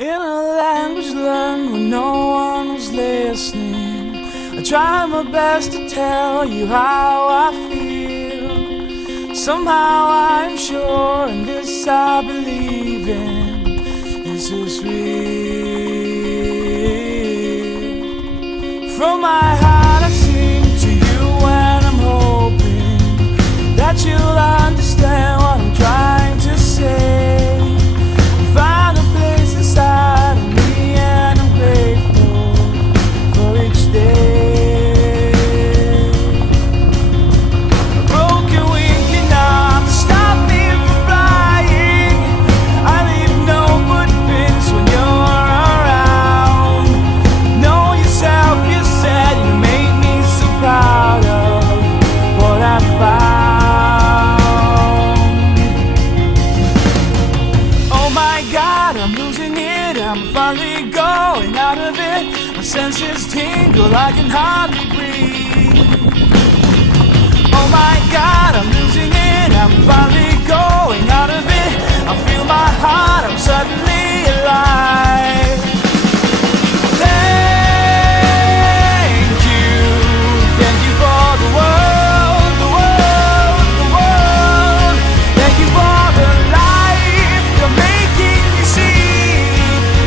In a language learned when no one was listening, I try my best to tell you how I feel. Somehow I'm sure, and this I believe in, this is real. From my heart I sing to you when I'm hoping that you'll understand what I'm trying to say. Find a place inside of me, and I'm grateful for each day. A broken wing cannot stop me from flying. I leave no footprints when you're around. Know yourself, you said, you make me so proud of what I found. I'm losing it, I'm finally going out of it. My senses tingle, I can hardly breathe. Oh my God, I'm losing it, I'm finally going out of it. I feel my heart, I'm suddenly alive. Thank you for the world, the world, the world. Thank you for the life you're making me see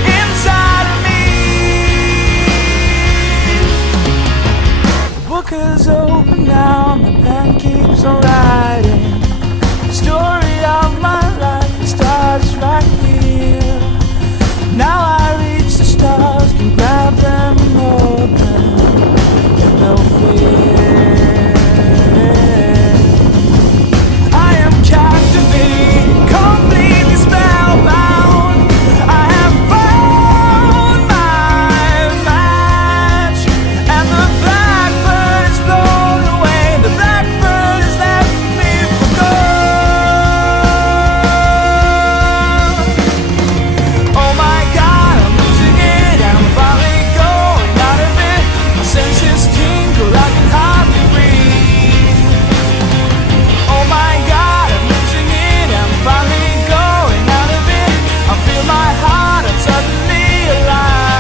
inside of me. The book is open now and the pen keeps on writing. The story of my life, it starts right here. Now I reach the stars, can grab them and hold them with no fear. I am captivated, completely spellbound. I have found my match, and the blackbird is blown away. The blackbird has left me for good. Oh my God, I'm losing it, and I'm finally going out of it. My senses tingle, I can hardly breathe. Oh my God, I'm losing it, I'm finally going out of it. I feel my heart, I'm suddenly alive.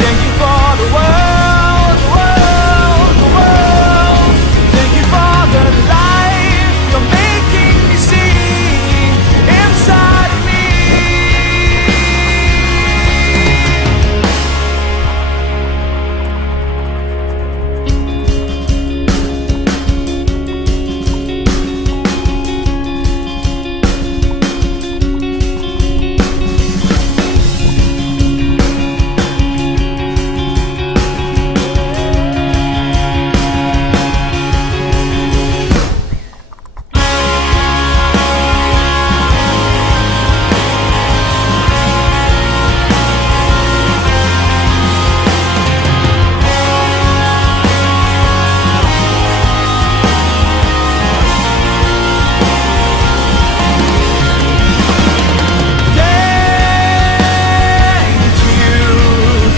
Thank you for the world, the world, the world. Thank you for the life you're making me see inside of me.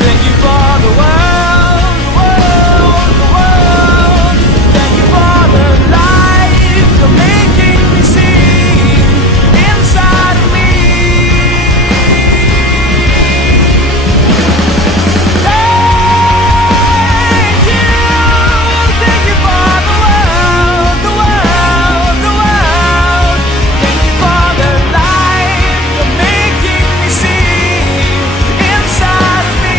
Thank you for the world, the world, the world. Thank you for the life you're making me see inside of me. Thank you for the world, the world, the world. Thank you for the life you're making me see inside of me.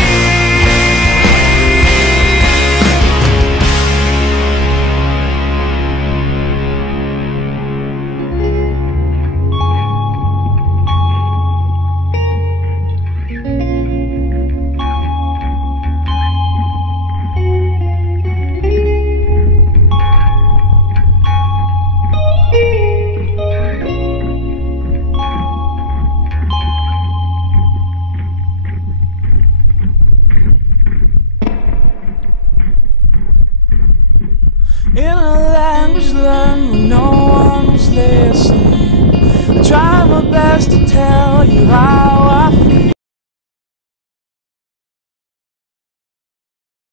In a language learned when no one was listening, I try my best to tell you how I feel.